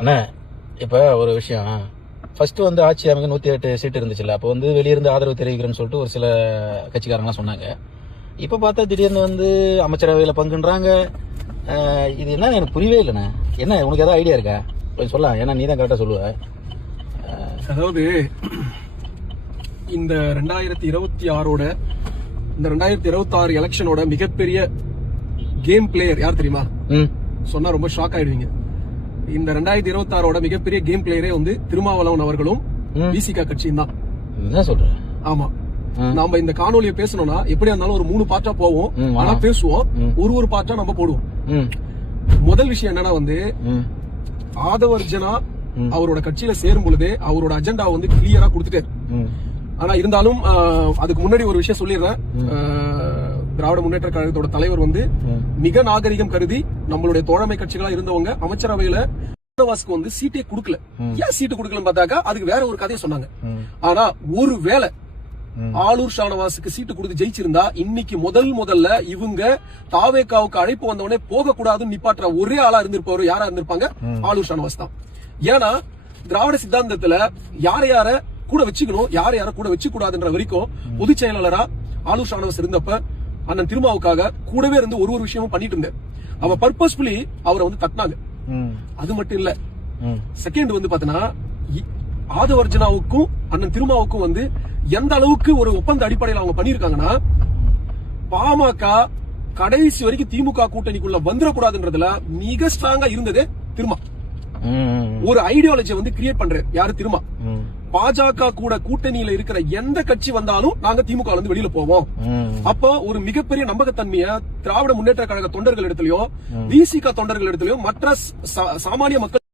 அண்ணா இப்ப ஒரு விஷயம், ஃபர்ஸ்ட் வந்து ஆட்சி அமைக்க 108 சீட் இருந்துச்சுல்ல, அப்போ வந்து வெளியிருந்து ஆதரவு தெரிவிக்கிறேன்னு சொல்லிட்டு ஒரு சில கட்சிக்காரங்களாம் சொன்னாங்க. இப்ப பார்த்தா திடீர்னு வந்து அமைச்சரவையில பங்குன்றாங்க. இது என்ன எனக்கு புரியவே இல்லைண்ணே. என்ன உனக்கு ஏதாவது ஐடியா இருக்கா? கொஞ்சம் சொல்ல, ஏன்னா நீ தான் கரெக்டா சொல்லுவ. அதாவது இந்த 2026 இந்த 2026 எலெக்ஷனோட மிகப்பெரிய கேம் பிளேயர் யார் தெரியுமா? சொன்னா ரொம்ப ஷாக் ஆயிடுவீங்க. இந்த 2026 மிகப்பெரிய கேம் பிளேயரே வந்து திருமாவளவன் அவர்களும் விசிக கட்சியும் தான். என்ன சொல்ற? ஆமா, நாம இந்த காணொலியை பேசணும்னா எப்படியா இருந்தாலும் ஒரு 3 பார்ட்டா போவோம். ஆனா பேசுவோம், ஒரு பார்ட்டா நம்ம போடுவோம். முதல் விஷயம் என்னன்னா வந்து ஆதவர்ஜனா அவரோட கட்சியில சேரும் பொழுதே அவரோட அஜெண்டா வந்து கிளியரா கொடுத்துட்டாரு. ஆனா இருந்தாலும் அதுக்கு முன்னாடி ஒரு விஷயம் சொல்லிடுறேன். திராவிட முன்னேற்ற கழகத்தோட தலைவர் வந்து மிக நாகரிகம் கருதி நம்மளுடைய தோழமை கட்சிகளா இருந்தவங்க அமைச்சரவையில ஷானவாஸ்க்கு வந்து சீட்டே கொடுக்கல. ஏன் சீட்டு கொடுக்கலன்னு பார்த்தாக்கா அதுக்கு வேற ஒரு கதையை சொன்னாங்க. ஆனா ஒரு வேளை ஆளூர் ஷானவாஸுக்கு சீட்டு கொடுத்து ஜெயிச்சிருந்தா இன்னைக்கு முதல்ல இவங்க தாவேகாவுக்கு அழைப்பு வந்தவனே போக கூடாதுன்னு நிப்பாட்டுற ஒரே ஆளா இருந்திருப்பவர் யாரா இருந்திருப்பாங்க? ஆளூர் ஷானவாஸ் தான். ஏன்னா திராவிட சித்தாந்தத்துல யார கூட வச்சுக்கணும், யார கூட வச்சு கூடாதுன்ற வரைக்கும் பொதுச் செயலாளரா ஆளூர் ஷானவாஸ் இருந்தப்ப அண்ணன் திருமாவுக்காக கூடவே இருந்து ஒரு விஷயமும் பண்ணிட்டு இருந்தார். அவ பர்பஸ்ஃபுல்லி அவரை வந்து தட்டினாங்க. அது மட்டும் இல்ல, செகண்ட் வந்து பாத்தீங்கன்னா ஆதவர்ஜனாவுக்கும் அண்ணன் திருமாவுக்கும் வந்து எந்த அளவுக்கு ஒரு ஒப்பந்த அடிப்படையில் அவங்க பண்ணிருக்காங்கன்னா, பாமக கடைசி வரைக்கும் திமுக கூட்டணிக்குள்ள வந்துடக்கூடாதுன்றதுல மிக ஸ்ட்ராங்கா இருந்தது திருமா. ஒரு ஐடியாலஜி வந்து கிரியேட் பண்றாரு யாரு? திருமா. பாஜக கூட கூட்டணியில இருக்கிற எந்த கட்சி வந்தாலும் நாங்க திமுக இருந்து வெளியில போவோம். அப்போ ஒரு மிகப்பெரிய நம்பகத்தன்மைய திராவிட முன்னேற்ற கழக தொண்டர்கள் இடத்துலயும் விசிக தொண்டர்கள் இடத்துலயும் மற்ற சாமானிய மக்கள்